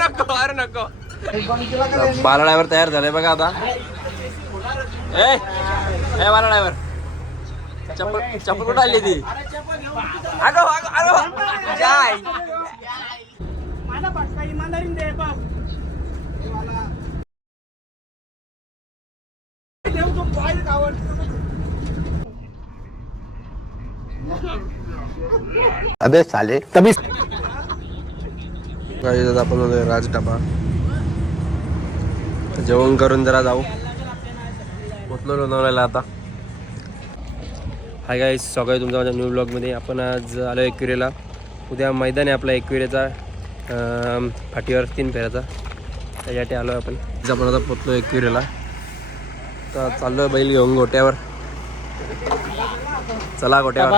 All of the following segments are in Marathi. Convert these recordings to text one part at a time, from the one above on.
नको अरे नको. बाला ड्रायव्हर तयार झालाय बघा आता. ए ए बाला ड्रायव्हर चप्पल चप्पल कुठं आली ती? अगो अगो अगो. काय अबे साले. तभी दादा आपण राज डबा जेवण करून जरा जाऊ. पोचलो लोणावळ्याला आता. हाय गाईज स्वागत आहे तुमचं माझ्या न्यू ब्लॉगमध्ये आपण आज आलो एकविरेला. उद्या मैदान आहे आपला एकविरेचा फाटीवर तीन फेऱ्याचा. त्यासाठी आलो आपण. आज आपण आता पोचलो एकविरेला. तर चाललो बैल घेऊन गोट्यावर. चला गोट्यावर.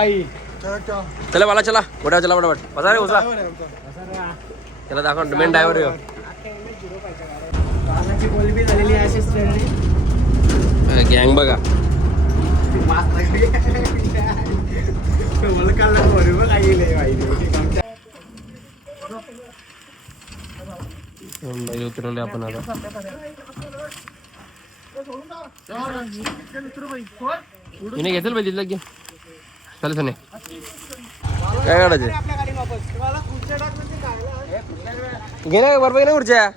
चला मला चला. गोट्यावर चला फटाफट बसा रे उचला त्याला दाखव मेन ड्रायव्हर येऊ गँग बघा. उतरवले आपण आता. हिने घेतलं पाहिजे तिथलं घे. चालेल काय काढायचे आपल्या गाडी वापस तुम्हाला खुर्च्या टाक म्हणजे काय घे ना बरोबर ना खुर्च्या.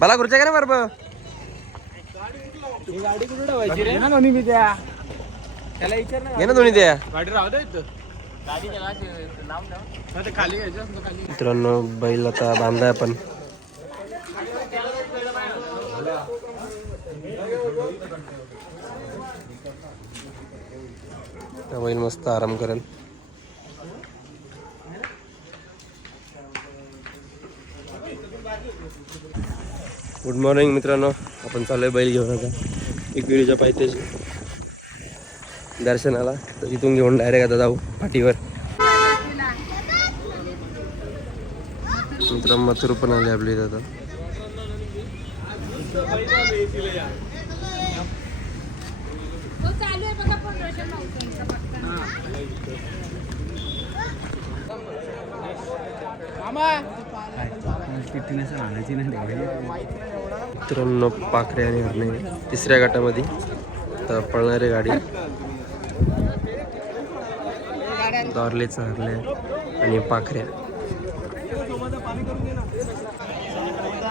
मला खुर्च्या का ना बरोबर ही घे ना दोन्ही त्या. गाडी राहू दे इथं. गाडी ते खाली घ्यायचं खाली. मित्रांनो बैल आता बांधलाय आपण. त्या बैल मस्त आराम करेल. गुड मॉर्निंग मित्रांनो. आपण चालूय बैल घेऊन आता. एकविरीच्या पायथ्याशी. दर्शनाला. तर तिथून घेऊन डायरेक्ट आता जाऊ पाठीवर. मित्र मथुर पण आले आपले इथं आता. चालू आहे बघा पण मित्रांनो पाखरे आणि हरणे तिसऱ्या गटामध्ये तर पळणारी गाडी. दॉर्लेचं हरले आणि पाखऱ्या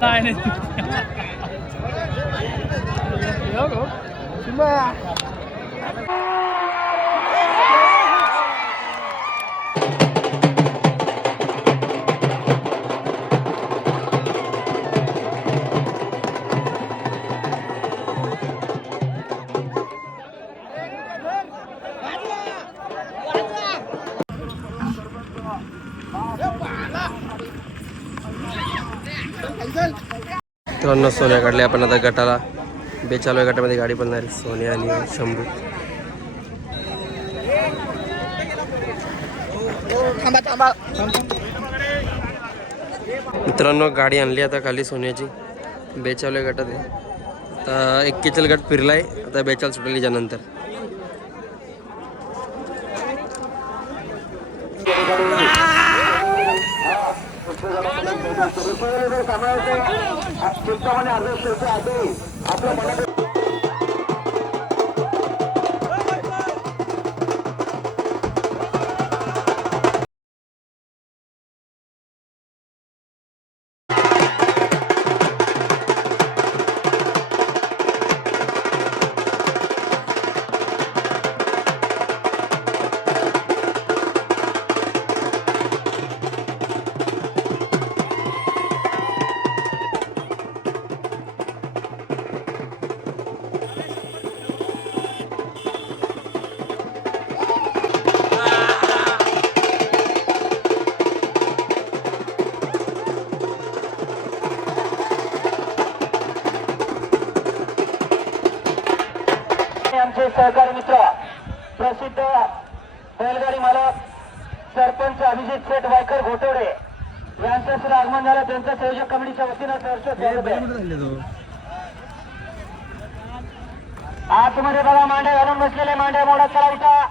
नाही. मित्रांनो सोन्या काढले आपण आता गटाला. बेचाळव्या गटामध्ये गाडी पळणार आहे सोन्या आणि शंभू. मित्रांनो गाडी आणली आता खाली सोन्याची. बेचावल्या गटात आहे. आता एक केचल गट फिरलाय. आता बेचाळ सुटली आपल्या मनात त्यानंतर माझे सहकारी मित्र. प्रसिद्ध बैलगाडी मालक सरपंच अभिजित शेठ वायकर घोटवडे. यांचं सुद्धा आगमन झालं. त्यांचं संयोजक कमिटीच्या वतीनं. आतमध्ये बघा मांड्या घालून बसलेले मांड्या मोडा चला उठा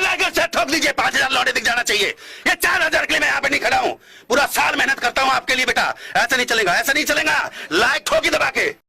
लाकर से ठोक लीजिए पाँच हज़ार लौटे दिख जाना चाहिए। ये चार हज़ार के लिए मैं यहाँ पे नहीं खड़ा हूँ। पूरा साल मेहनत करता हूँ आपके लिए बेटा। ऐसा नहीं चलेगा ऐसा नहीं चलेगा। लाइक ठोकी दबा के